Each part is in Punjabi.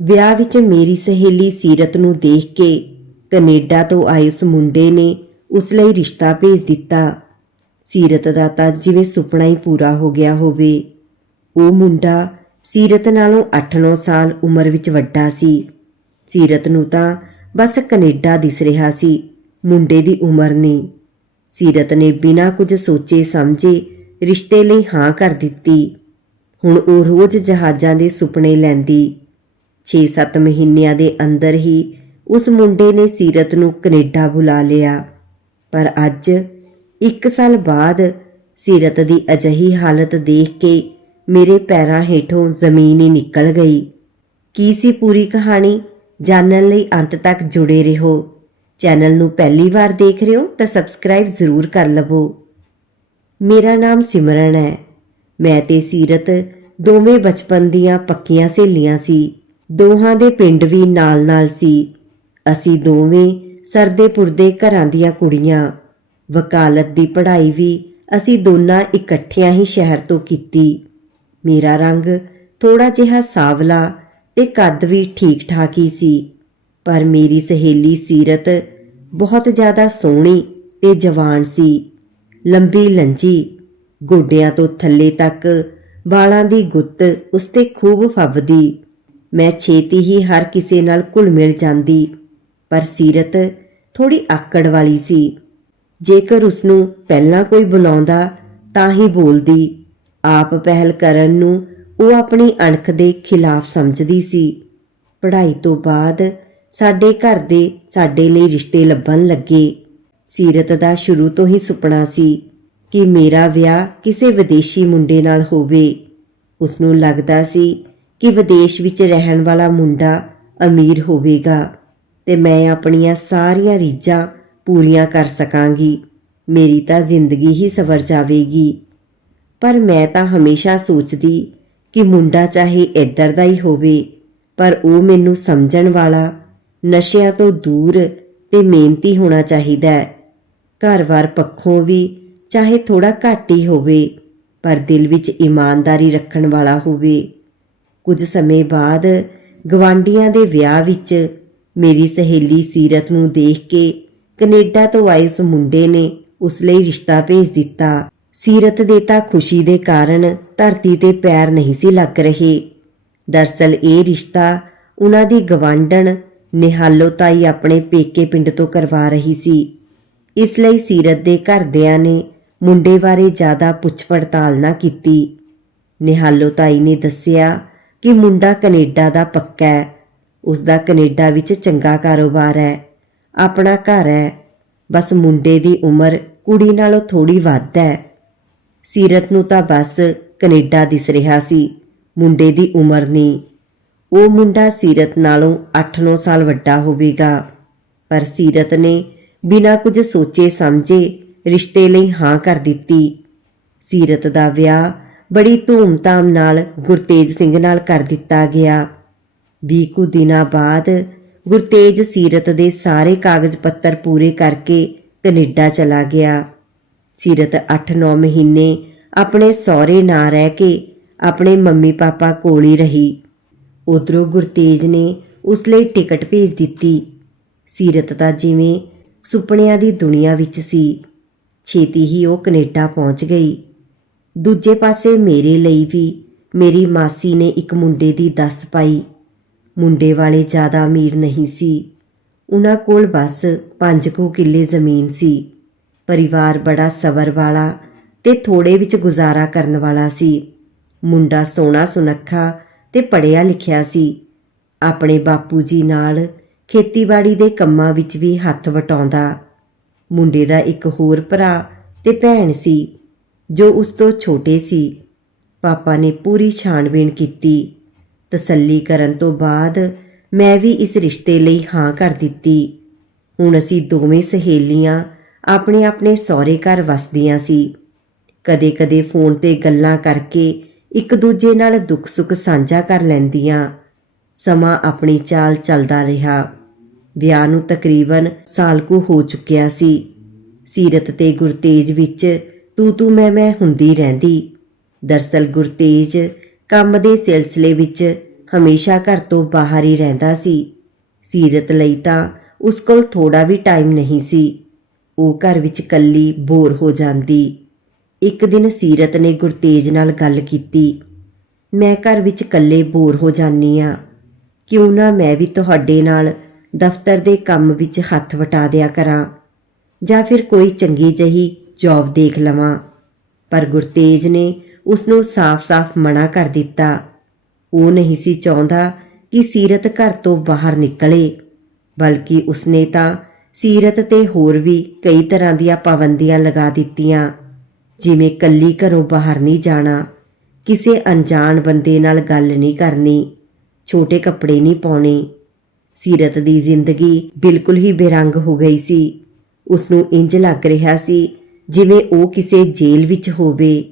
ਵਿਆਹ ਵਿੱਚ ਮੇਰੀ ਸਹੇਲੀ ਸੀਰਤ ਨੂੰ ਦੇਖ ਕੇ ਕੈਨੇਡਾ ਤੋਂ ਆਏ ਉਸ ਮੁੰਡੇ ਨੇ ਉਸ ਲਈ ਰਿਸ਼ਤਾ ਭੇਜ ਦਿੱਤਾ। ਸੀਰਤ ਦਾ ਤਾਂ ਜਿਵੇਂ ਸੁਪਨਾ ਹੀ ਪੂਰਾ ਹੋ ਗਿਆ ਹੋਵੇ। ਉਹ ਮੁੰਡਾ ਸੀਰਤ ਨਾਲੋਂ 8-9 ਸਾਲ ਉਮਰ ਵਿੱਚ ਵੱਡਾ ਸੀ। ਸੀਰਤ ਨੂੰ ਤਾਂ ਬਸ ਕੈਨੇਡਾ ਦਿਸ ਰਿਹਾ ਸੀ, ਮੁੰਡੇ ਦੀ ਉਮਰ ਨਹੀਂ ਸੀਰਤ ਨੇ ਬਿਨਾਂ ਕੁਝ ਸੋਚੇ ਸਮਝੇ ਰਿਸ਼ਤੇ ਲਈ ਹਾਂ ਕਰ ਦਿੱਤੀ। ਹੁਣ ਉਹ ਰੋਜ਼ ਜਹਾਜ਼ਾਂ ਦੇ ਸੁਪਨੇ ਲੈਂਦੀ। 6-7 ਮਹੀਨਿਆਂ ਦੇ ਅੰਦਰ ਹੀ ਉਸ ਮੁੰਡੇ ਨੇ ਸੀਰਤ ਨੂੰ ਕੈਨੇਡਾ ਬੁਲਾ ਲਿਆ। ਪਰ ਅੱਜ, ਇੱਕ ਸਾਲ ਬਾਅਦ, ਸੀਰਤ ਦੀ ਅਜਹੀ ਹਾਲਤ ਦੇਖ ਕੇ ਮੇਰੇ ਪੈਰਾਂ ਹੇਠੋਂ ਜ਼ਮੀਨ ਹੀ ਨਿਕਲ ਗਈ। ਕੀ ਸੀ ਪੂਰੀ ਕਹਾਣੀ? ਜਾਣਨ ਲਈ ਅੰਤ ਤੱਕ ਜੁੜੇ ਰਹੋ। ਚੈਨਲ ਨੂੰ ਪਹਿਲੀ ਵਾਰ ਦੇਖ ਰਹੇ ਹੋ ਤਾਂ ਸਬਸਕ੍ਰਾਈਬ ਜ਼ਰੂਰ ਕਰ ਲਵੋ। ਮੇਰਾ ਨਾਮ ਸਿਮਰਨ ਹੈ। ਮੈਂ ਤੇ ਸੀਰਤ ਦੋਵੇਂ ਬਚਪਨ ਦੀਆਂ ਪੱਕੀਆਂ ਸਹੇਲੀਆਂ ਸੀ। ਦੋਹਾਂ ਦੇ ਪਿੰਡ ਵੀ ਨਾਲ-ਨਾਲ ਸੀ। ਅਸੀਂ ਦੋਵੇਂ ਸਰਦੇ ਪੁਰਦੇ ਘਰਾਂ ਦੀਆਂ ਕੁੜੀਆਂ। ਵਕਾਲਤ ਦੀ ਪੜ੍ਹਾਈ ਵੀ ਅਸੀਂ ਦੋਨਾਂ ਇਕੱਠਿਆਂ ਹੀ ਸ਼ਹਿਰ ਤੋਂ ਕੀਤੀ। ਮੇਰਾ ਰੰਗ ਥੋੜਾ ਜਿਹਾ ਸਾਵਲਾ ਤੇ ਕੱਦ ਵੀ ਠੀਕ ਠਾਕ ਹੀ ਸੀ। ਪਰ ਮੇਰੀ ਸਹੇਲੀ ਸੀਰਤ ਬਹੁਤ ਜ਼ਿਆਦਾ ਸੋਹਣੀ ਤੇ ਜਵਾਨ ਸੀ। ਲੰਬੀ ਲੰਜੀ, ਗੋਡਿਆਂ ਤੋਂ ਥੱਲੇ ਤੱਕ ਵਾਲਾਂ ਦੀ ਗੁੱਤ ਉਸ ਤੇ ਖੂਬ ਫੱਬਦੀ। ਮੈਂ ਛੇਤੀ ਹੀ ਹਰ ਕਿਸੇ ਨਾਲ ਘੁਲ ਮਿਲ ਜਾਂਦੀ। ਪਰ ਸੀਰਤ ਥੋੜੀ ਆਕੜ ਵਾਲੀ ਸੀ। ਜੇਕਰ ਉਸ ਨੂੰ ਪਹਿਲਾਂ ਕੋਈ ਬੁਲਾਉਂਦਾ, ਤਾਂ ਹੀ ਬੋਲਦੀ। ਆਪ ਪਹਿਲ ਕਰਨ ਨੂੰ ਉਹ ਆਪਣੀ ਅਣਖ ਦੇ ਖਿਲਾਫ ਸਮਝਦੀ ਸੀ। ਪੜ੍ਹਾਈ ਤੋਂ ਬਾਅਦ ਸਾਡੇ ਘਰ ਦੇ ਸਾਡੇ ਲਈ ਰਿਸ਼ਤੇ ਲੱਭਣ ਲੱਗੇ। ਸੀਰਤ ਦਾ ਸ਼ੁਰੂ ਤੋਂ ਹੀ ਸੁਪਨਾ ਸੀ ਕਿ ਮੇਰਾ ਵਿਆਹ ਕਿਸੇ ਵਿਦੇਸ਼ੀ ਮੁੰਡੇ ਨਾਲ ਹੋਵੇ। ਉਸ ਨੂੰ ਲੱਗਦਾ ਸੀ ਕਿ ਵਿਦੇਸ਼ ਵਿੱਚ ਰਹਿਣ ਵਾਲਾ ਮੁੰਡਾ ਅਮੀਰ ਹੋਵੇਗਾ ਤੇ ਮੈਂ ਆਪਣੀਆਂ ਸਾਰੀਆਂ ਰੀਝਾਂ ਪੂਰੀਆਂ ਕਰ ਸਕਾਂਗੀ। ਮੇਰੀ ਤਾਂ ਜ਼ਿੰਦਗੀ ਹੀ ਸਵਰ ਜਾਵੇਗੀ। ਪਰ ਮੈਂ ਤਾਂ ਹਮੇਸ਼ਾ ਸੋਚਦੀ ਕਿ ਮੁੰਡਾ ਚਾਹੇ ਇੱਧਰ ਦਾ ਹੀ ਹੋਵੇ, ਪਰ ਉਹ ਮੈਨੂੰ ਸਮਝਣ ਵਾਲਾ, ਨਸ਼ਿਆਂ ਤੋਂ ਦੂਰ ਤੇ ਮਿਹਨਤੀ ਹੋਣਾ ਚਾਹੀਦਾ ਹੈ। ਘਰ ਵਾਰ ਪੱਖੋਂ ਵੀ ਚਾਹੇ ਥੋੜਾ ਘੱਟ ਹੀ ਹੋਵੇ, ਪਰ ਦਿਲ ਵਿੱਚ ਇਮਾਨਦਾਰੀ ਰੱਖਣ ਵਾਲਾ ਹੋਵੇ। ਕੁਝ ਸਮੇਂ ਬਾਅਦ ਗਵਾਂਡੀਆਂ ਦੇ ਵਿਆਹ ਵਿੱਚ ਮੇਰੀ ਸਹੇਲੀ ਸੀਰਤ ਨੂੰ ਦੇਖ ਕੇ ਕੈਨੇਡਾ ਤੋਂ ਆਏ ਉਸ ਮੁੰਡੇ ਨੇ ਉਸ ਲਈ ਰਿਸ਼ਤਾ ਭੇਜ ਦਿੱਤਾ। ਸੀਰਤ ਦੇ ਤਾਂ ਖੁਸ਼ੀ ਦੇ ਕਾਰਨ ਧਰਤੀ ਤੇ ਪੈਰ ਨਹੀਂ ਸੀ ਲੱਗ ਰਹੇ। ਦਰਸਲ ਇਹ ਰਿਸ਼ਤਾ ਉਹਨਾਂ ਦੀ ਗਵਾਂਡਣ ਨਿਹਾਲੋ ਤਾਈ ਆਪਣੇ ਪੇਕੇ ਪਿੰਡ ਤੋਂ ਕਰਵਾ ਰਹੀ ਸੀ। ਇਸ ਲਈ ਸੀਰਤ ਦੇ ਘਰਦਿਆਂ ਨੇ ਮੁੰਡੇ ਬਾਰੇ ਜ਼ਿਆਦਾ ਪੁੱਛ ਪੜਤਾਲ ਨਾ ਕੀਤੀ। ਨਿਹਾਲੋ ਤਾਈ ਨੇ ਦੱਸਿਆ ਕਿ ਮੁੰਡਾ ਕੈਨੇਡਾ ਦਾ ਪੱਕਾ ਹੈ ਉਸ ਦਾ ਕੈਨੇਡਾ ਵਿੱਚ ਚੰਗਾ ਕਾਰੋਬਾਰ ਹੈ, ਆਪਣਾ ਘਰ ਹੈ, ਬਸ ਮੁੰਡੇ ਦੀ ਉਮਰ ਕੁੜੀ ਨਾਲੋਂ ਥੋੜੀ ਵੱਧ ਹੈ। ਸੀਰਤ ਨੂੰ ਤਾਂ ਬਸ ਕੈਨੇਡਾ ਦਿਸ ਰਿਹਾ ਸੀ, ਮੁੰਡੇ ਦੀ ਉਮਰ ਨਹੀਂ। ਉਹ ਮੁੰਡਾ ਸੀਰਤ ਨਾਲੋਂ 8-9 ਸਾਲ ਵੱਡਾ ਹੋਵੇਗਾ। ਪਰ ਸੀਰਤ ਨੇ ਬਿਨਾਂ ਕੁਝ ਸੋਚੇ ਸਮਝੇ ਰਿਸ਼ਤੇ ਲਈ ਹਾਂ ਕਰ ਦਿੱਤੀ। ਸੀਰਤ ਦਾ ਵਿਆਹ ਬੜੀ ਧੂਮ-ਧਾਮ ਨਾਲ ਗੁਰਤੇਜ ਸਿੰਘ ਨਾਲ ਕਰ ਦਿੱਤਾ ਗਿਆ। ਵੀਹ ਕੁ ਦਿਨਾਂ ਬਾਅਦ ਗੁਰਤੇਜ ਸੀਰਤ ਦੇ ਸਾਰੇ ਕਾਗਜ਼ ਪੱਤਰ ਪੂਰੇ ਕਰਕੇ ਕੈਨੇਡਾ ਚਲਾ ਗਿਆ। ਸੀਰਤ 8-9 ਮਹੀਨੇ ਆਪਣੇ ਸਹੁਰੇ ਨਾਲ ਰਹਿ ਕੇ ਆਪਣੇ ਮੰਮੀ ਪਾਪਾ ਕੋਲ ਹੀ ਰਹੀ। ਉਧਰੋਂ ਗੁਰਤੇਜ ਨੇ ਉਸ ਲਈ ਟਿਕਟ ਭੇਜ ਦਿੱਤੀ। ਸੀਰਤ ਤਾਂ ਜਿਵੇਂ ਸੁਪਨਿਆਂ ਦੀ ਦੁਨੀਆ ਵਿੱਚ ਸੀ। ਛੇਤੀ ਹੀ ਉਹ ਕੈਨੇਡਾ ਪਹੁੰਚ ਗਈ। ਦੂਜੇ ਪਾਸੇ ਮੇਰੇ ਲਈ ਵੀ ਮੇਰੀ ਮਾਸੀ ਨੇ ਇੱਕ ਮੁੰਡੇ ਦੀ ਦੱਸ ਪਾਈ। ਮੁੰਡੇ ਵਾਲੇ ਜ਼ਿਆਦਾ ਅਮੀਰ ਨਹੀਂ ਸੀ। ਉਹਨਾਂ ਕੋਲ ਬਸ 5 ਕੁ ਕਿੱਲੇ ਜ਼ਮੀਨ ਸੀ। ਪਰਿਵਾਰ ਬੜਾ ਸਬਰ ਵਾਲਾ ਤੇ ਥੋੜੇ ਵਿੱਚ ਗੁਜ਼ਾਰਾ ਕਰਨ ਵਾਲਾ ਸੀ। ਮੁੰਡਾ ਸੋਹਣਾ ਸੁਨੱਖਾ ਤੇ ਪੜਿਆ ਲਿਖਿਆ ਸੀ। ਆਪਣੇ ਬਾਪੂ ਜੀ ਨਾਲ ਖੇਤੀਬਾੜੀ ਦੇ ਕੰਮਾਂ ਵਿੱਚ ਵੀ ਹੱਥ ਵਟਾਉਂਦਾ। ਮੁੰਡੇ ਦਾ ਇੱਕ ਹੋਰ ਭਰਾ ਤੇ ਭੈਣ ਸੀ। ਜੋ ਉਸ ਤੋਂ ਛੋਟੇ ਸੀ। ਪਾਪਾ ਨੇ ਪੂਰੀ ਛਾਣਬੀਣ ਕੀਤੀ। ਤਸੱਲੀ ਕਰਨ ਤੋਂ ਬਾਅਦ ਮੈਂ ਵੀ ਇਸ ਰਿਸ਼ਤੇ ਲਈ ਹਾਂ ਕਰ ਦਿੱਤੀ। ਹੁਣ ਅਸੀਂ ਦੋਵੇਂ ਸਹੇਲੀਆਂ ਆਪਣੇ ਆਪਣੇ ਸਹੁਰੇ ਘਰ ਵਸਦੀਆਂ ਸੀ। ਕਦੇ-ਕਦੇ ਫੋਨ ਤੇ ਗੱਲਾਂ ਕਰਕੇ ਇੱਕ ਦੂਜੇ ਨਾਲ ਦੁੱਖ ਸੁੱਖ ਸਾਂਝਾ ਕਰ ਲੈਂਦੀਆਂ। ਸਮਾਂ ਆਪਣੀ ਚਾਲ ਚੱਲਦਾ ਰਿਹਾ। ਵਿਆਹ ਨੂੰ ਤਕਰੀਬਨ ਸਾਲ ਕੁ ਹੋ ਚੁੱਕਿਆ ਸੀ। ਸੀਰਤ ਤੇ ਗੁਰਤੇਜ ਵਿੱਚ ਤੂੰ ਤੂੰ ਮੈਂ ਮੈਂ ਹੁੰਦੀ ਰਹਿੰਦੀ। ਦਰਸਲ ਗੁਰਤੇਜ ਕੰਮ ਦੇ ਸਿਲਸਿਲੇ ਵਿੱਚ ਹਮੇਸ਼ਾ ਘਰ ਤੋਂ ਬਾਹਰ ਹੀ ਰਹਿੰਦਾ ਸੀ। ਸੀਰਤ ਲਈ ਤਾਂ ਉਸ ਕੋਲ ਥੋੜਾ ਵੀ ਟਾਈਮ ਨਹੀਂ ਸੀ। ਉਹ ਘਰ ਵਿੱਚ ਕੱਲੀ ਬੋਰ ਹੋ ਜਾਂਦੀ। ਇੱਕ ਦਿਨ ਸੀਰਤ ਨੇ ਗੁਰਤੇਜ ਨਾਲ ਗੱਲ ਕੀਤੀ। ਮੈਂ ਘਰ ਵਿੱਚ ਇਕੱਲੇ ਬੋਰ ਹੋ ਜਾਨੀ ਆ ਕਿਉਂ ਨਾ ਮੈਂ ਵੀ ਤੁਹਾਡੇ ਨਾਲ ਦਫ਼ਤਰ ਦੇ ਕੰਮ ਵਿੱਚ ਹੱਥ ਵਟਾ ਦਿਆ ਕਰਾਂ। ਜਾਂ ਫਿਰ ਕੋਈ ਚੰਗੀ ਜਹੀ ਜੌਬ ਦੇਖ ਲਵਾਂ। ਪਰ ਗੁਰਤੇਜ ਨੇ ਉਸ ਨੂੰ ਸਾਫ਼-ਸਾਫ਼ ਮਨਾ ਕਰ ਦਿੱਤਾ। ਉਹ ਨਹੀਂ ਸੀ ਚਾਹੁੰਦਾ ਕਿ ਸੀਰਤ ਘਰ ਤੋਂ ਬਾਹਰ ਨਿਕਲੇ, ਬਲਕਿ ਉਸਨੇ ਤਾਂ ਸੀਰਤ ਤੇ ਹੋਰ ਵੀ ਕਈ ਤਰ੍ਹਾਂ ਦੀਆਂ ਪਾਬੰਦੀਆਂ ਲਗਾ ਦਿੱਤੀਆਂ, ਜਿਵੇਂ ਕੱਲੀ ਘਰੋਂ ਬਾਹਰ ਨਹੀਂ ਜਾਣਾ, ਕਿਸੇ ਅਣਜਾਣ ਬੰਦੇ ਨਾਲ ਗੱਲ ਨਹੀਂ ਕਰਨੀ, ਛੋਟੇ ਕੱਪੜੇ ਨਹੀਂ ਪਾਉਣੇ। ਸੀਰਤ ਦੀ ਜ਼ਿੰਦਗੀ ਬਿਲਕੁਲ ਹੀ ਬੇਰੰਗ ਹੋ ਗਈ ਸੀ। ਉਸ ਨੂੰ ਇੰਜ ਲੱਗ ਰਿਹਾ ਸੀ ਜਿਵੇਂ ਉਹ ਕਿਸੇ ਜੇਲ੍ਹ ਵਿੱਚ ਹੋਵੇ,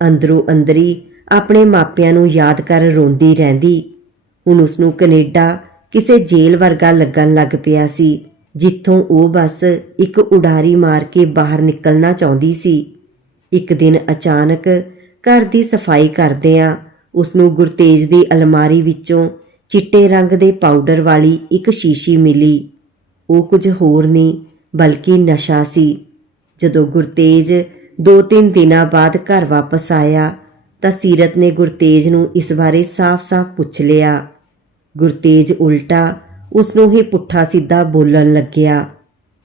ਅੰਦਰੋਂ ਅੰਦਰੀ ਆਪਣੇ ਮਾਪਿਆਂ ਨੂੰ ਯਾਦ ਕਰ ਰੋਂਦੀ ਰਹਿੰਦੀ। ਹੁਣ ਉਸ ਨੂੰ ਕੈਨੇਡਾ ਕਿਸੇ ਜੇਲ੍ਹ ਵਰਗਾ ਲੱਗਣ ਲੱਗ ਪਿਆ ਸੀ, ਜਿੱਥੋਂ ਉਹ ਬਸ ਇੱਕ ਉਡਾਰੀ ਮਾਰ ਕੇ ਬਾਹਰ ਨਿਕਲਣਾ ਚਾਹੁੰਦੀ ਸੀ। ਇੱਕ ਦਿਨ ਅਚਾਨਕ ਘਰ ਦੀ ਸਫ਼ਾਈ ਕਰਦਿਆਂ ਉਸ ਨੂੰ ਗੁਰਤੇਜ ਦੀ ਅਲਮਾਰੀ ਵਿੱਚੋਂ ਚਿੱਟੇ ਰੰਗ ਦੇ ਪਾਊਡਰ ਵਾਲੀ ਇੱਕ ਸ਼ੀਸ਼ੀ ਮਿਲੀ। ਉਹ ਕੁਝ ਹੋਰ ਨਹੀਂ, ਬਲਕਿ ਨਸ਼ਾ ਸੀ। ਜਦੋਂ ਗੁਰਤੇਜ ਦੋ ਤਿੰਨ ਦਿਨਾਂ ਬਾਅਦ ਘਰ ਵਾਪਸ ਆਇਆ, ਤਾਂ ਸੀਰਤ ਨੇ ਗੁਰਤੇਜ ਨੂੰ ਇਸ ਬਾਰੇ ਸਾਫ਼-ਸਾਫ਼ ਪੁੱਛ ਲਿਆ। ਗੁਰਤੇਜ ਉਲਟਾ ਉਸ ਨੂੰ ਹੀ ਪੁੱਠਾ ਸਿੱਧਾ ਬੋਲਣ ਲੱਗਿਆ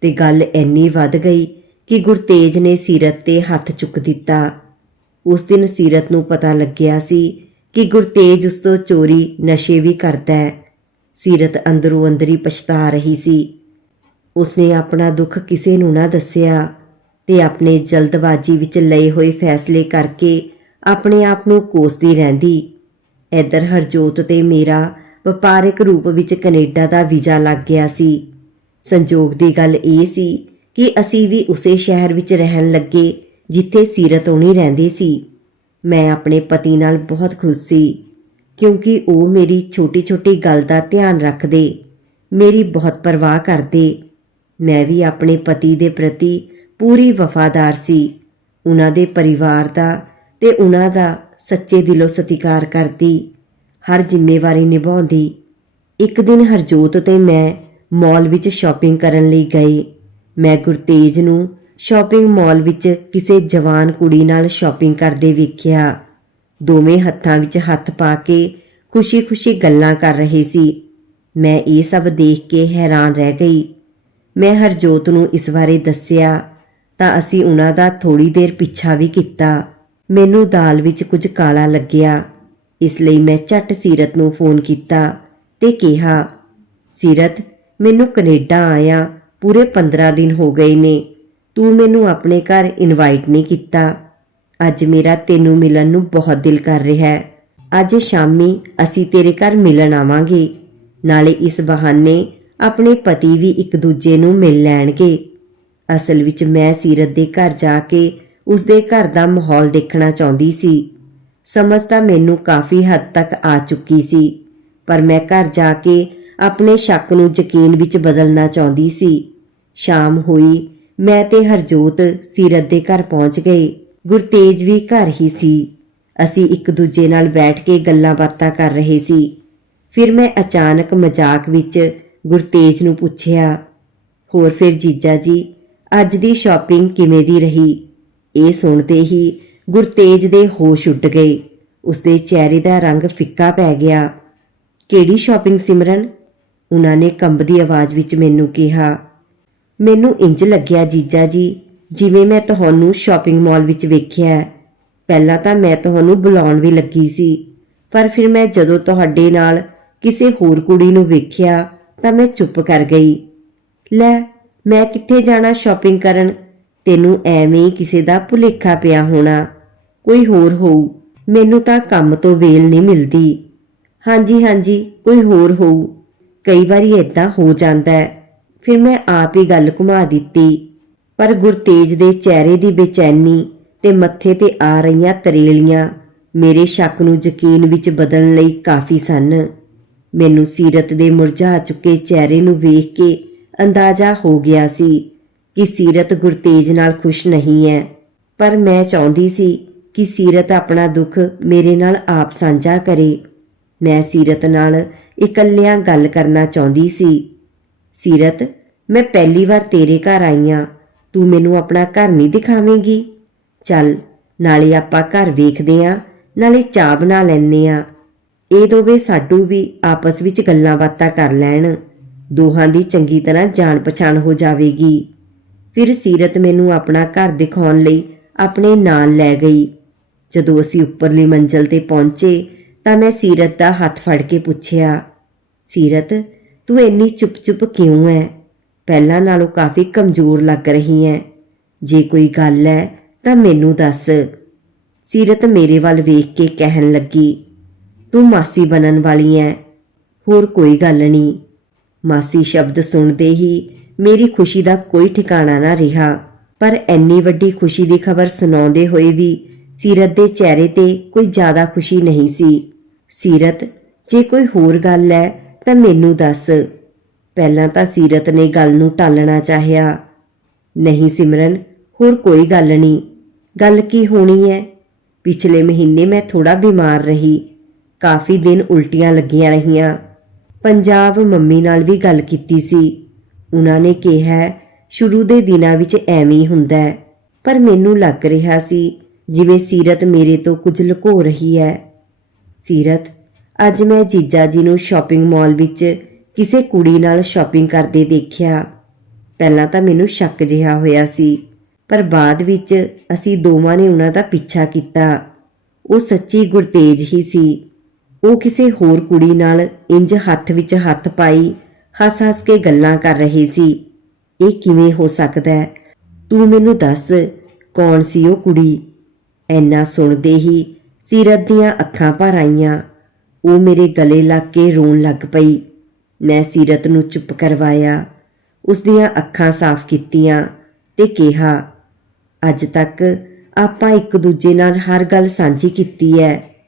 ਤੇ ਗੱਲ ਇੰਨੀ ਵੱਧ ਗਈ ਕਿ ਗੁਰਤੇਜ ਨੇ ਸੀਰਤ ਤੇ ਹੱਥ ਚੁੱਕ ਦਿੱਤਾ। ਉਸ ਦਿਨ ਸੀਰਤ ਨੂੰ ਪਤਾ ਲੱਗਿਆ ਸੀ ਕਿ ਗੁਰਤੇਜ ਉਸ ਤੋਂ ਚੋਰੀ ਨਸ਼ੇ ਵੀ ਕਰਦਾ ਹੈ। ਸੀਰਤ ਅੰਦਰੋਂ ਅੰਦਰੀ ਪਛਤਾ ਰਹੀ ਸੀ। ਉਸਨੇ ਆਪਣਾ ਦੁੱਖ ਕਿਸੇ ਨੂੰ ਨਾ ਦੱਸਿਆ। ਤੇ ਆਪਣੇ ਜਲਦਬਾਜ਼ੀ ਵਿੱਚ ਲਏ ਹੋਏ ਫੈਸਲੇ ਕਰਕੇ ਆਪਣੇ ਆਪ ਨੂੰ ਕੋਸਦੀ ਰਹਿੰਦੀ। ਇੱਧਰ ਹਰਜੋਤ ਤੇ ਮੇਰਾ ਵਪਾਰਿਕ ਰੂਪ ਵਿੱਚ ਕੈਨੇਡਾ ਦਾ ਵੀਜ਼ਾ ਲੱਗ ਗਿਆ ਸੀ। ਸੰਜੋਗ ਦੀ ਗੱਲ ਇਹ ਸੀ ਕਿ ਅਸੀਂ ਵੀ ਉਸੇ ਸ਼ਹਿਰ ਵਿੱਚ ਰਹਿਣ ਲੱਗੇ ਜਿੱਥੇ ਸੀਰਤ ਹੋਣੀ ਰਹਿੰਦੀ ਸੀ। ਮੈਂ ਆਪਣੇ ਪਤੀ ਨਾਲ ਬਹੁਤ ਖੁਸ਼ ਸੀ, ਕਿਉਂਕਿ ਉਹ ਮੇਰੀ ਛੋਟੀ-ਛੋਟੀ ਗੱਲ ਦਾ ਧਿਆਨ ਰੱਖਦੇ, ਮੇਰੀ ਬਹੁਤ ਪਰਵਾਹ ਕਰਦੇ। ਮੈਂ ਵੀ ਆਪਣੇ ਪਤੀ ਦੇ ਪ੍ਰਤੀ ਪੂਰੀ ਵਫਾਦਾਰ ਸੀ। ਉਹਨਾਂ ਦੇ ਪਰਿਵਾਰ ਦਾ ਤੇ ਉਹਨਾਂ ਦਾ ਸੱਚੇ ਦਿਲੋਂ ਸਤਿਕਾਰ ਕਰਦੀ, ਹਰ ਜ਼ਿੰਮੇਵਾਰੀ ਨਿਭਾਉਂਦੀ। ਇੱਕ ਦਿਨ ਹਰਜੋਤ ਤੇ ਮੈਂ ਮਾਲ ਵਿੱਚ ਸ਼ਾਪਿੰਗ ਕਰਨ ਲਈ ਗਏ। ਮੈਂ ਗੁਰਤੇਜ ਨੂੰ ਸ਼ਾਪਿੰਗ ਮਾਲ ਵਿੱਚ ਕਿਸੇ ਜਵਾਨ ਕੁੜੀ ਨਾਲ ਸ਼ਾਪਿੰਗ ਕਰਦੇ ਵੇਖਿਆ। ਦੋਵੇਂ ਹੱਥਾਂ ਵਿੱਚ ਹੱਥ ਪਾ ਕੇ ਖੁਸ਼ੀ-ਖੁਸ਼ੀ ਗੱਲਾਂ ਕਰ ਰਹੇ ਸੀ। ਮੈਂ ਇਹ ਸਭ ਦੇਖ ਕੇ ਹੈਰਾਨ ਰਹਿ ਗਈ। ਮੈਂ ਹਰਜੋਤ ਨੂੰ ਇਸ ਬਾਰੇ ਦੱਸਿਆ ਤਾਂ ਅਸੀਂ ਉਹਨਾਂ ਦਾ ਥੋੜੀ ਦੇਰ ਪਿੱਛਾ ਵੀ ਕੀਤਾ। ਮੈਨੂੰ ਦਾਲ ਵਿੱਚ ਕੁਝ ਕਾਲਾ ਲੱਗਿਆ। ਇਸ ਲਈ ਮੈਂ ਝੱਟ ਸੀਰਤ ਨੂੰ ਫੋਨ ਕੀਤਾ ਤੇ ਕਿਹਾ, ਸੀਰਤ, ਮੈਨੂੰ ਕੈਨੇਡਾ ਆਇਆ। ਪੂਰੇ 15 ਦਿਨ ਹੋ ਗਏ ਨੇ। ਤੂੰ ਮੈਨੂੰ ਆਪਣੇ ਘਰ ਇਨਵਾਈਟ ਨਹੀਂ ਕੀਤਾ। ਅੱਜ ਮੇਰਾ ਤੈਨੂੰ ਮਿਲਣ ਨੂੰ ਬਹੁਤ ਦਿਲ ਕਰ ਰਿਹਾ ਹੈ। ਅੱਜ ਸ਼ਾਮੀ ਅਸੀਂ ਤੇਰੇ ਘਰ ਮਿਲਣ ਆਵਾਂਗੇ। ਨਾਲੇ ਇਸ ਬਹਾਨੇ ਆਪਣੇ ਪਤੀ ਵੀ ਇੱਕ ਦੂਜੇ ਨੂੰ ਮਿਲ ਲੈਣਗੇ। ਅਸਲ ਵਿੱਚ ਮੈਂ ਸੀਰਤ ਦੇ ਘਰ ਜਾ ਕੇ ਉਸ ਦੇ ਘਰ ਦਾ ਮਾਹੌਲ ਦੇਖਣਾ ਚਾਹੁੰਦੀ ਸੀ। ਸਮਝ ਤਾਂ ਮੈਨੂੰ ਕਾਫੀ ਹੱਦ ਤੱਕ ਆ ਚੁੱਕੀ ਸੀ, ਪਰ ਮੈਂ ਘਰ ਜਾ ਕੇ ਆਪਣੇ ਸ਼ੱਕ ਨੂੰ ਯਕੀਨ ਵਿੱਚ ਬਦਲਣਾ ਚਾਹੁੰਦੀ ਸੀ। ਸ਼ਾਮ ਹੋਈ, ਮੈਂ ਤੇ ਹਰਜੋਤ ਸੀਰਤ ਦੇ ਘਰ ਪਹੁੰਚ ਗਏ। ਗੁਰਤੇਜ ਵੀ ਘਰ ਹੀ ਸੀ। ਅਸੀਂ ਇੱਕ ਦੂਜੇ ਨਾਲ ਬੈਠ ਕੇ ਗੱਲਾਂ ਬਾਤਾਂ ਕਰ ਰਹੇ ਸੀ। ਫਿਰ ਮੈਂ ਅਚਾਨਕ ਮਜ਼ਾਕ ਵਿੱਚ ਗੁਰਤੇਜ ਨੂੰ ਪੁੱਛਿਆ, ਹੋਰ ਫਿਰ ਜੀਜਾ ਜੀ ਅੱਜ ਦੀ ਸ਼ਾਪਿੰਗ ਕਿਵੇਂ ਦੀ ਰਹੀ? ਇਹ ਸੁਣਦੇ ਹੀ ਗੁਰਤੇਜ ਦੇ ਹੋਸ਼ ਉੱਡ ਗਏ। ਉਸਦੇ ਚਿਹਰੇ ਦਾ ਰੰਗ ਫਿੱਕਾ ਪੈ ਗਿਆ। ਕਿਹੜੀ ਸ਼ਾਪਿੰਗ ਸਿਮਰਨ? ਉਹਨਾਂ ਨੇ ਕੰਬਦੀ ਆਵਾਜ਼ ਵਿੱਚ ਮੈਨੂੰ ਕਿਹਾ। ਮੈਨੂੰ ਇੰਜ ਲੱਗਿਆ ਜੀਜਾ ਜੀ, ਜਿਵੇਂ ਮੈਂ ਤੁਹਾਨੂੰ ਸ਼ਾਪਿੰਗ ਮਾਲ ਵਿੱਚ ਵੇਖਿਆ ਪਹਿਲਾਂ ਤਾਂ ਮੈਂ ਤੁਹਾਨੂੰ ਬੁਲਾਉਣ ਵੀ ਲੱਗੀ ਸੀ, ਪਰ ਫਿਰ ਮੈਂ ਜਦੋਂ ਤੁਹਾਡੇ ਨਾਲ ਕਿਸੇ ਹੋਰ ਕੁੜੀ ਨੂੰ ਵੇਖਿਆ ਤਾਂ ਮੈਂ ਚੁੱਪ ਕਰ ਗਈ। ਲੈ ਮੈਂ ਕਿੱਥੇ ਜਾਣਾ ਸ਼ਾਪਿੰਗ ਕਰਨ? ਤੈਨੂੰ ਐਵੇਂ ਹੀ ਕਿਸੇ ਦਾ ਭੁਲੇਖਾ ਪਿਆ ਹੋਣਾ। ਕੋਈ ਹੋਰ ਹੋਊ। ਮੈਨੂੰ ਤਾਂ ਕੰਮ ਤੋਂ ਵੇਲ ਨਹੀਂ ਮਿਲਦੀ। ਹਾਂਜੀ ਹਾਂਜੀ, ਕੋਈ ਹੋਰ ਹੋਊ। ਕਈ ਵਾਰੀ ਏਦਾਂ ਹੋ ਜਾਂਦਾ ਹੈ। ਫਿਰ ਮੈਂ ਆਪ ਹੀ ਗੱਲ ਘੁਮਾ ਦਿੱਤੀ। ਪਰ ਗੁਰਤੇਜ ਦੇ ਚਿਹਰੇ ਦੀ ਬੇਚੈਨੀ ਤੇ ਮੱਥੇ ਤੇ ਆ ਰਹੀਆਂ ਤਰੇਲੀਆਂ ਮੇਰੇ ਸ਼ੱਕ ਨੂੰ ਯਕੀਨ ਵਿੱਚ ਬਦਲਣ ਲਈ ਕਾਫੀ ਸਨ। ਮੈਨੂੰ ਸੀਰਤ ਦੇ ਮੁਰਝਾ ਚੁੱਕੇ ਚਿਹਰੇ ਨੂੰ ਵੇਖ ਕੇ ਅੰਦਾਜ਼ਾ ਹੋ ਗਿਆ ਸੀ ਕਿ ਸੀਰਤ ਗੁਰਤੇਜ ਨਾਲ ਖੁਸ਼ ਨਹੀਂ ਹੈ। ਪਰ ਮੈਂ ਚਾਹੁੰਦੀ ਸੀ ਕਿ ਸੀਰਤ ਆਪਣਾ ਦੁੱਖ ਮੇਰੇ ਨਾਲ ਆਪ ਸਾਂਝਾ ਕਰੇ। ਮੈਂ ਸੀਰਤ ਨਾਲ ਇਕੱਲਿਆਂ ਗੱਲ ਕਰਨਾ ਚਾਹੁੰਦੀ ਸੀ। ਸੀਰਤ, ਮੈਂ ਪਹਿਲੀ ਵਾਰ ਤੇਰੇ ਘਰ ਆਈ ਆਂ ਤੂੰ ਮੈਨੂੰ ਆਪਣਾ ਘਰ ਨਹੀਂ ਦਿਖਾਵੇਂਗੀ। ਚੱਲ, ਨਾਲੇ ਆਪਾਂ ਘਰ ਵੇਖਦੇ ਆਂ ਨਾਲੇ ਚਾਹ ਬਣਾ ਲੈਨੇ ਆਂ ਇਹ ਦੋਵੇਂ ਸਾਡੂ ਵੀ ਆਪਸ ਵਿੱਚ ਗੱਲਾਂ ਬਾਤਾਂ ਕਰ ਲੈਣ। ਦੋਹਾਂ ਦੀ ਚੰਗੀ ਤਰ੍ਹਾਂ ਜਾਣ ਪਛਾਣ ਹੋ ਜਾਵੇਗੀ। ਫਿਰ ਸੀਰਤ ਮੈਨੂੰ ਆਪਣਾ ਘਰ ਦਿਖਾਉਣ ਲਈ ਆਪਣੇ ਨਾਲ ਲੈ ਗਈ। ਜਦੋਂ ਅਸੀਂ ਉੱਪਰਲੀ ਮੰਜ਼ਲ ਤੇ ਪਹੁੰਚੇ, ਤਾਂ ਮੈਂ ਸੀਰਤ ਦਾ ਹੱਥ ਫੜ ਕੇ ਪੁੱਛਿਆ, ਸੀਰਤ, ਤੂੰ ਇੰਨੀ ਚੁੱਪ-ਚੁੱਪ ਕਿਉਂ ਹੈ ਪਹਿਲਾਂ ਨਾਲੋਂ ਕਾਫੀ ਕਮਜ਼ੋਰ ਲੱਗ ਰਹੀ ਹੈ ਜੇ ਕੋਈ ਗੱਲ ਹੈ ਤਾਂ ਮੈਨੂੰ ਦੱਸ। ਸੀਰਤ ਮੇਰੇ ਵੱਲ ਵੇਖ ਕੇ ਕਹਿਣ ਲੱਗੀ, ਤੂੰ ਮਾਸੀ ਬਣਨ ਵਾਲੀ ਹੈ ਹੋਰ ਕੋਈ ਗੱਲ ਨਹੀਂ। ਮਾਸੀ ਸ਼ਬਦ ਸੁਣਦੇ ਹੀ ਮੇਰੀ ਖੁਸ਼ੀ ਦਾ ਕੋਈ ਠਿਕਾਣਾ ਨਾ ਰਿਹਾ। ਪਰ ਐਨੀ ਵੱਡੀ ਖੁਸ਼ੀ ਦੀ ਖਬਰ ਸੁਣਾਉਂਦੇ ਹੋਏ ਵੀ ਸੀਰਤ ਦੇ ਚਿਹਰੇ ਤੇ ਕੋਈ ਜ਼ਿਆਦਾ ਖੁਸ਼ੀ ਨਹੀਂ ਸੀ। ਸੀਰਤ, ਜੇ ਕੋਈ ਹੋਰ ਗੱਲ ਹੈ ਤਾਂ ਮੈਨੂੰ ਦੱਸ। ਪਹਿਲਾਂ ਤਾਂ ਸੀਰਤ ਨੇ ਗੱਲ ਨੂੰ ਟਾਲਣਾ ਚਾਹਿਆ। ਨਹੀਂ ਸਿਮਰਨ, ਹੋਰ ਕੋਈ ਗੱਲ ਨਹੀਂ। ਗੱਲ ਕੀ ਹੋਣੀ ਹੈ? ਪਿਛਲੇ ਮਹੀਨੇ ਮੈਂ ਥੋੜਾ ਬਿਮਾਰ ਰਹੀ। ਕਾਫੀ ਦਿਨ ਉਲਟੀਆਂ ਲੱਗੀਆਂ ਰਹੀਆਂ। ਪੰਜਾਬ ਮੰਮੀ ਨਾਲ ਵੀ ਗੱਲ ਕੀਤੀ ਸੀ। ਉਹਨਾਂ ਨੇ ਕਿਹਾ, ਸ਼ੁਰੂ ਦੇ ਦਿਨਾਂ ਵਿੱਚ ਐਵੇਂ ਹੀ ਹੁੰਦਾ ਹੈ, ਪਰ ਮੈਨੂੰ ਲੱਗ ਰਿਹਾ ਸੀ, ਜਿਵੇਂ ਸੀਰਤ ਮੇਰੇ ਤੋਂ ਕੁਝ ਲੁਕੋ ਰਹੀ ਹੈ। ਸੀਰਤ, ਅੱਜ ਮੈਂ ਜੀਜਾ ਜੀ ਨੂੰ ਸ਼ਾਪਿੰਗ ਮਾਲ ਵਿੱਚ ਕਿਸੇ ਕੁੜੀ ਨਾਲ ਸ਼ਾਪਿੰਗ ਕਰਦੇ ਦੇਖਿਆ। ਪਹਿਲਾਂ ਤਾਂ ਮੈਨੂੰ ਸ਼ੱਕ ਜਿਹਾ ਹੋਇਆ ਸੀ, ਪਰ ਬਾਅਦ ਵਿੱਚ ਅਸੀਂ ਦੋਵਾਂ ਨੇ ਉਹਨਾਂ ਦਾ ਪਿੱਛਾ ਕੀਤਾ। ਉਹ ਸੱਚੀ ਗੁਰਤੇਜ ਹੀ ਸੀ। ਉਹ ਕਿਸੇ ਹੋਰ ਕੁੜੀ ਨਾਲ ਇੰਜ ਹੱਥ ਵਿੱਚ ਹੱਥ ਪਾਈ ਹੱਸ-ਹੱਸ ਕੇ ਗੱਲਾਂ ਕਰ ਰਹੀ ਸੀ। ਇਹ ਕਿਵੇਂ ਹੋ ਸਕਦਾ ਹੈ? ਤੂੰ ਮੈਨੂੰ ਦੱਸ, ਕੌਣ ਸੀ ਉਹ ਕੁੜੀ? ਐਨਾ ਸੁਣਦੇ ਹੀ ਸੀਰਤ ਦੀਆਂ ਅੱਖਾਂ ਭਰ ਆਈਆਂ। ਉਹ ਮੇਰੇ ਗਲੇ ਲੱਗ ਕੇ ਰੋਣ ਲੱਗ ਪਈ। ਮੈਂ ਸੀਰਤ ਨੂੰ ਚੁੱਪ ਕਰਵਾਇਆ। ਉਸ ਦੀਆਂ ਅੱਖਾਂ ਸਾਫ਼ ਕੀਤੀਆਂ ਤੇ ਕਿਹਾ, ਅੱਜ ਤੱਕ ਆਪਾਂ ਇੱਕ ਦੂਜੇ ਨਾਲ ਹਰ ਗੱਲ ਸਾਂਝੀ ਕੀਤੀ ਹੈ।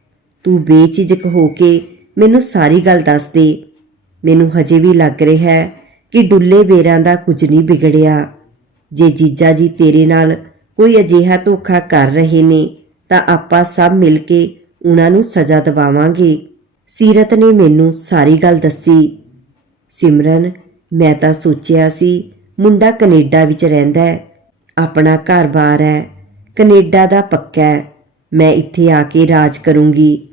ਤੂੰ ਬੇਚਿਜਕ ਹੋ ਕੇ ਮੈਨੂੰ ਸਾਰੀ ਗੱਲ ਦੱਸ ਦੇ। ਮੈਨੂੰ ਹਜੇ ਵੀ ਲੱਗ ਰਿਹਾ ਹੈ ਕਿ ਡੁੱਲੇ ਬੇਰਾਂ ਦਾ ਕੁਝ ਨਹੀਂ ਵਿਗੜਿਆ। ਜੇ ਜੀਜਾ ਜੀ ਤੇਰੇ ਨਾਲ ਕੋਈ ਅਜਿਹਾ ਧੋਖਾ ਕਰ ਰਹੇ ਨੇ, ਤਾਂ ਆਪਾਂ ਸਭ ਮਿਲ ਕੇ ਉਹਨਾਂ ਨੂੰ ਸਜ਼ਾ ਦਿਵਾਵਾਂਗੇ। ਸੀਰਤ ਨੇ ਮੈਨੂੰ ਸਾਰੀ ਗੱਲ ਦੱਸੀ। ਸਿਮਰਨ, ਮੈਂ ਤਾਂ ਸੋਚਿਆ ਸੀ ਮੁੰਡਾ ਕੈਨੇਡਾ ਵਿੱਚ ਰਹਿੰਦਾ ਹੈ। ਆਪਣਾ ਘਰ-ਬਾਰ ਹੈ। ਕੈਨੇਡਾ ਦਾ ਪੱਕਾ ਹੈ। ਮੈਂ ਇੱਥੇ ਆ ਕੇ ਰਾਜ ਕਰੂੰਗੀ।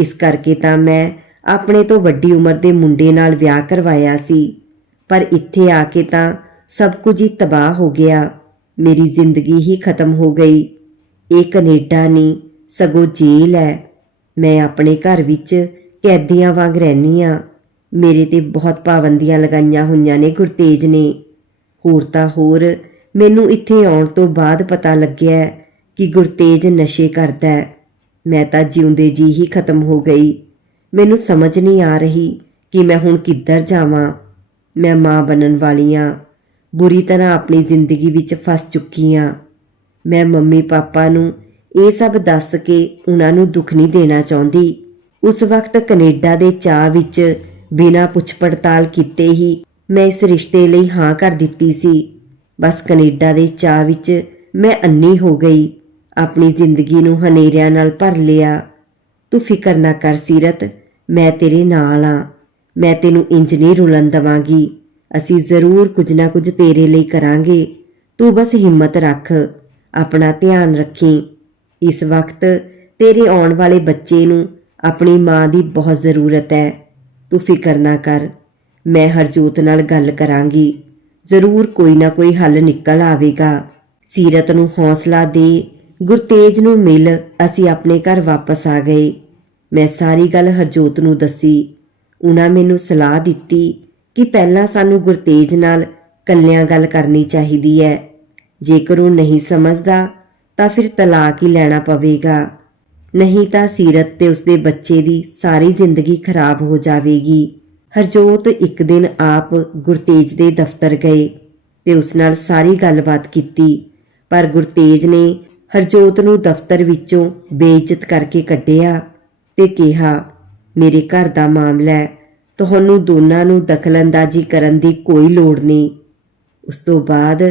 ਇਸ ਕਰਕੇ ਤਾਂ ਮੈਂ ਆਪਣੇ ਤੋਂ ਵੱਡੀ ਉਮਰ ਦੇ ਮੁੰਡੇ ਨਾਲ ਵਿਆਹ ਕਰਵਾਇਆ ਸੀ। ਪਰ ਇੱਥੇ ਆ ਕੇ ਤਾਂ ਸਭ ਕੁਝ ਹੀ ਤਬਾਹ ਹੋ ਗਿਆ। ਮੇਰੀ ਜ਼ਿੰਦਗੀ ਹੀ ਖਤਮ ਹੋ ਗਈ। ਇਹ ਕੈਨੇਡਾ ਨਹੀਂ ਸਗੋਂ ਜੇਲ੍ਹ ਹੈ। ਮੈਂ ਆਪਣੇ ਘਰ ਵਿੱਚ ਕੈਦੀਆਂ ਵਾਂਗ ਰਹਿਨੀ ਆ ਮੇਰੇ ਤੇ ਬਹੁਤ ਪਾਬੰਦੀਆਂ ਲਗਾਈਆਂ ਹੋਈਆਂ ਨੇ ਗੁਰਤੇਜ ਨੇ। ਹੋਰ ਤਾਂ ਹੋਰ, ਮੈਨੂੰ ਇੱਥੇ ਆਉਣ ਤੋਂ ਬਾਅਦ ਪਤਾ ਲੱਗਿਆ ਕਿ ਗੁਰਤੇਜ ਨਸ਼ੇ ਕਰਦਾ ਹੈ। ਮੈਂ ਤਾਂ ਜਿਉਂਦੇ ਜੀ ਹੀ ਖਤਮ ਹੋ ਗਈ। ਮੈਨੂੰ ਸਮਝ ਨਹੀਂ ਆ ਰਹੀ ਕਿ ਮੈਂ ਹੁਣ ਕਿੱਧਰ ਜਾਵਾਂ। ਮੈਂ ਮਾਂ ਬਣਨ ਵਾਲੀ ਆਂ ਬੁਰੀ ਤਰ੍ਹਾਂ ਆਪਣੀ ਜ਼ਿੰਦਗੀ ਵਿੱਚ ਫਸ ਚੁੱਕੀ ਆਂ ਮੈਂ ਮੰਮੀ ਪਾਪਾ ਨੂੰ ਇਹ ਸਭ ਦੱਸ ਕੇ ਉਹਨਾਂ ਨੂੰ ਦੁੱਖ ਨਹੀਂ ਦੇਣਾ ਚਾਹੁੰਦੀ। ਉਸ ਵਕਤ ਕੈਨੇਡਾ ਦੇ ਚਾਹ ਵਿੱਚ ਬਿਨਾਂ ਪੁੱਛ ਪੜਤਾਲ ਕੀਤੇ ਹੀ ਮੈਂ ਇਸ ਰਿਸ਼ਤੇ ਲਈ ਹਾਂ ਕਰ ਦਿੱਤੀ ਸੀ। ਬਸ ਕੈਨੇਡਾ ਦੇ ਚਾਹ ਵਿੱਚ ਮੈਂ ਅੰਨੀ ਹੋ ਗਈ। ਆਪਣੀ ਜ਼ਿੰਦਗੀ ਨੂੰ ਹਨੇਰਿਆਂ ਨਾਲ ਭਰ ਲਿਆ। ਤੂੰ ਫਿਕਰ ਨਾ ਕਰ ਸੀਰਤ, ਮੈਂ ਤੇਰੇ ਨਾਲ ਆ। ਮੈਂ ਤੈਨੂੰ ਇੰਜ ਨਹੀਂ ਰੁਲਣ ਦਵਾਂਗੀ। ਅਸੀਂ ਜ਼ਰੂਰ ਕੁਝ ਨਾ ਕੁਝ ਤੇਰੇ ਲਈ ਕਰਾਂਗੇ। ਤੂੰ ਬਸ ਹਿੰਮਤ ਰੱਖ, ਆਪਣਾ ਧਿਆਨ ਰੱਖੀ। ਇਸ ਵਕਤ ਤੇਰੇ ਆਉਣ ਵਾਲੇ ਬੱਚੇ ਨੂੰ ਆਪਣੀ ਮਾਂ ਦੀ ਬਹੁਤ ਜ਼ਰੂਰਤ ਹੈ। ਤੂੰ ਫਿਕਰ ਨਾ ਕਰ, ਮੈਂ ਹਰਜੋਤ ਨਾਲ ਗੱਲ ਕਰਾਂਗੀ। ਜ਼ਰੂਰ ਕੋਈ ਨਾ ਕੋਈ ਹੱਲ ਨਿਕਲ ਆਵੇਗਾ। ਸੀਰਤ ਨੂੰ ਹੌਸਲਾ ਦੇ ਗੁਰਤੇਜ ਨੂੰ ਮਿਲ ਅਸੀਂ ਆਪਣੇ ਘਰ ਵਾਪਸ ਆ ਗਏ। ਮੈਂ ਸਾਰੀ ਗੱਲ ਹਰਜੋਤ ਨੂੰ ਦੱਸੀ। ਉਹਨਾਂ ਮੈਨੂੰ ਸਲਾਹ ਦਿੱਤੀ ਕਿ ਪਹਿਲਾਂ ਸਾਨੂੰ ਗੁਰਤੇਜ ਨਾਲ ਕੱਲਿਆਂ ਗੱਲ ਕਰਨੀ ਚਾਹੀਦੀ ਹੈ। ਜੇਕਰ ਉਹ ਨਹੀਂ ਸਮਝਦਾ, ਤਾਂ ਫਿਰ ਤਲਾਕ ਹੀ ਲੈਣਾ ਪਵੇਗਾ। ਨਹੀਂ ਤਾਂ ਸੀਰਤ ਤੇ ਉਸਦੇ ਬੱਚੇ ਦੀ ਸਾਰੀ ਜ਼ਿੰਦਗੀ ਖਰਾਬ ਹੋ ਜਾਵੇਗੀ। ਹਰਜੋਤ ਇੱਕ ਦਿਨ ਆਪ ਗੁਰਤੇਜ ਦੇ ਦਫ਼ਤਰ ਗਏ ਤੇ ਉਸ ਨਾਲ ਸਾਰੀ ਗੱਲਬਾਤ ਕੀਤੀ। ਪਰ ਗੁਰਤੇਜ ਨੇ ਹਰਜੋਤ ਨੂੰ ਦਫ਼ਤਰ ਵਿੱਚੋਂ ਬੇਇੱਜ਼ਤ ਕਰਕੇ ਕੱਢਿਆ ਤੇ ਕਿਹਾ, ਮੇਰੇ ਘਰ ਦਾ ਮਾਮਲਾ ਹੈ, ਤੁਹਾਨੂੰ ਦੋਨਾਂ ਨੂੰ ਦਖਲਅੰਦਾਜ਼ੀ ਕਰਨ ਦੀ ਕੋਈ ਲੋੜ ਨਹੀਂ। ਉਸ ਤੋਂ ਬਾਅਦ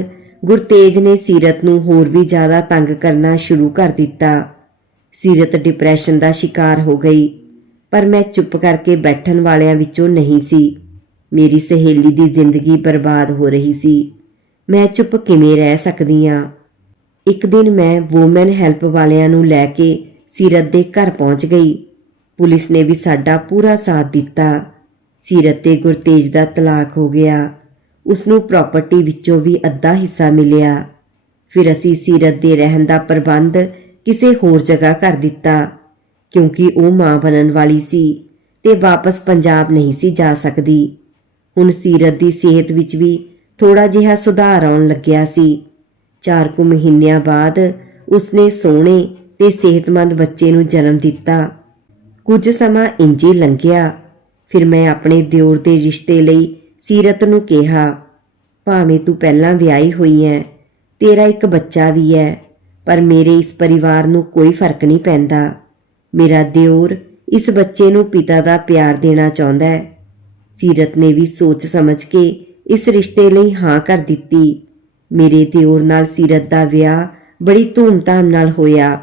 ਗੁਰਤੇਜ ਨੇ ਸੀਰਤ ਨੂੰ ਹੋਰ ਵੀ ਜ਼ਿਆਦਾ ਤੰਗ ਕਰਨਾ ਸ਼ੁਰੂ ਕਰ ਦਿੱਤਾ। ਸੀਰਤ ਡਿਪਰੈਸ਼ਨ ਦਾ ਸ਼ਿਕਾਰ ਹੋ ਗਈ, ਪਰ ਮੈਂ ਚੁੱਪ ਕਰਕੇ ਬੈਠਣ ਵਾਲਿਆਂ ਵਿੱਚੋਂ ਨਹੀਂ ਸੀ। ਮੇਰੀ ਸਹੇਲੀ ਦੀ ਜ਼ਿੰਦਗੀ ਬਰਬਾਦ ਹੋ ਰਹੀ ਸੀ। ਮੈਂ ਚੁੱਪ ਕਿਵੇਂ ਰਹਿ ਸਕਦੀ ਆ ਇੱਕ ਦਿਨ ਮੈਂ ਔਮਨ ਹੈਲਪ ਵਾਲਿਆਂ ਨੂੰ ਲੈ ਕੇ ਸੀਰਤ ਦੇ ਘਰ ਪਹੁੰਚ ਗਈ। ਪੁਲਿਸ ਨੇ ਵੀ ਸਾਡਾ ਪੂਰਾ ਸਾਥ ਦਿੱਤਾ। ਸੀਰਤ ਤੇ ਗੁਰਤੇਜ ਦਾ ਤਲਾਕ ਹੋ ਗਿਆ। ਉਸ ਨੂੰ ਪ੍ਰਾਪਰਟੀ ਵਿੱਚੋਂ ਵੀ ਅੱਧਾ ਹਿੱਸਾ ਮਿਲਿਆ। ਫਿਰ ਅਸੀਂ ਸੀਰਤ ਦੇ ਰਹਿਣ ਦਾ ਪ੍ਰਬੰਧ ਕਿਸੇ ਹੋਰ ਜਗ੍ਹਾ ਕਰ ਦਿੱਤਾ, ਕਿਉਂਕਿ ਉਹ ਮਾਂ ਬਣਨ ਵਾਲੀ ਸੀ ਤੇ ਵਾਪਸ ਪੰਜਾਬ ਨਹੀਂ ਸੀ ਜਾ ਸਕਦੀ। ਹੁਣ ਸੀਰਤ ਦੀ ਸਿਹਤ ਵਿੱਚ ਵੀ ਥੋੜਾ ਜਿਹਾ ਸੁਧਾਰ ਆਉਣ ਲੱਗਿਆ ਸੀ। ਚਾਰ ਕੁ ਮਹੀਨਿਆਂ ਬਾਅਦ ਉਸਨੇ ਸੋਹਣੇ ਤੇ ਸਿਹਤਮੰਦ ਬੱਚੇ ਨੂੰ ਜਨਮ ਦਿੱਤਾ। ਕੁਝ ਸਮਾਂ ਇੰਜੀ ਲੰਘਿਆ। ਫਿਰ ਮੈਂ ਆਪਣੇ ਦਿਓਰ ਦੇ ਰਿਸ਼ਤੇ ਲਈ ਸੀਰਤ ਨੂੰ ਕਿਹਾ, ਭਾਵੇਂ ਤੂੰ ਪਹਿਲਾਂ ਵਿਆਹੀ ਹੋਈ ਐ, ਤੇਰਾ ਇੱਕ ਬੱਚਾ ਵੀ ਹੈ ਪਰ ਮੇਰੇ ਇਸ ਪਰਿਵਾਰ ਨੂੰ ਕੋਈ ਫ਼ਰਕ ਨਹੀਂ ਪੈਂਦਾ। ਮੇਰਾ ਦਿਓਰ ਇਸ ਬੱਚੇ ਨੂੰ ਪਿਤਾ ਦਾ ਪਿਆਰ ਦੇਣਾ ਚਾਹੁੰਦਾ ਹੈ ਸੀਰਤ ਨੇ ਵੀ ਸੋਚ ਸਮਝ ਕੇ ਇਸ ਰਿਸ਼ਤੇ ਲਈ ਹਾਂ ਕਰ ਦਿੱਤੀ। ਮੇਰੇ ਦਿਓਰ ਨਾਲ ਸੀਰਤ ਦਾ ਵਿਆਹ ਬੜੀ ਧੂਮਧਾਮ ਨਾਲ ਹੋਇਆ।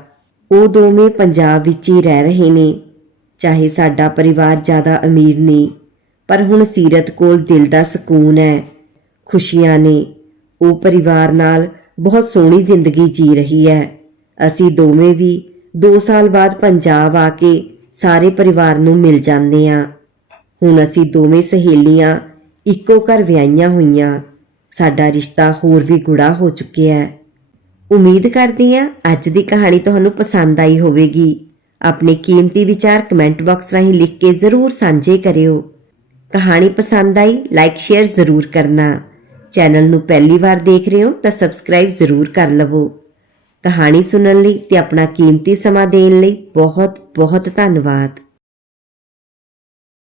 ਉਹ ਦੋਵੇਂ ਪੰਜਾਬ ਵਿੱਚ ਹੀ ਰਹਿ ਰਹੇ ਨੇ। ਚਾਹੇ ਸਾਡਾ ਪਰਿਵਾਰ ਜ਼ਿਆਦਾ ਅਮੀਰ ਨਹੀਂ ਪਰ ਹੁਣ ਸੀਰਤ ਕੋਲ ਦਿਲ ਦਾ ਸਕੂਨ ਹੈ। ਖੁਸ਼ੀਆਂ ਨੇ। ਉਹ ਪਰਿਵਾਰ ਨਾਲ ਬਹੁਤ ਸੋਹਣੀ ਜ਼ਿੰਦਗੀ ਜੀ ਰਹੀ ਹੈ। ਅਸੀਂ ਦੋਵੇਂ ਵੀ 2 ਸਾਲ ਬਾਅਦ ਪੰਜਾਬ ਆ ਕੇ ਸਾਰੇ ਪਰਿਵਾਰ ਨੂੰ ਮਿਲ ਜਾਂਦੇ ਹਾਂ। ਹੁਣ ਅਸੀਂ ਦੋਵੇਂ ਸਹੇਲੀਆਂ ਇੱਕੋ ਘਰ ਵਿਆਹੀਆਂ ਹੋਈਆਂ। ਸਾਡਾ ਰਿਸ਼ਤਾ ਹੋਰ ਵੀ ਗੁੜਾ ਹੋ ਚੁੱਕਿਆ ਹੈ। ਉਮੀਦ ਕਰਦੀ ਹਾਂ ਅੱਜ ਦੀ ਕਹਾਣੀ ਤੁਹਾਨੂੰ ਪਸੰਦ ਆਈ ਹੋਵੇਗੀ। ਆਪਣੇ ਕੀਮਤੀ ਵਿਚਾਰ ਕਮੈਂਟ ਬਾਕਸ ਰਾਹੀਂ ਲਿਖ ਕੇ ਜ਼ਰੂਰ ਸਾਂਝੇ ਕਰਿਓ। ਕਹਾਣੀ ਪਸੰਦ ਆਈ ਲਾਈਕ ਸ਼ੇਅਰ ਜ਼ਰੂਰ ਕਰਨਾ। ਚੈਨਲ ਨੂੰ ਪਹਿਲੀ ਵਾਰ ਦੇਖ ਰਹੇ ਹੋ ਤਾਂ ਸਬਸਕ੍ਰਾਈਬ ਜ਼ਰੂਰ ਕਰ ਲਵੋ। ਕਹਾਣੀ ਸੁਣਨ ਲਈ ਤੇ ਆਪਣਾ ਕੀਮਤੀ ਸਮਾਂ ਦੇਣ ਲਈ ਬਹੁਤ ਬਹੁਤ ਧੰਨਵਾਦ।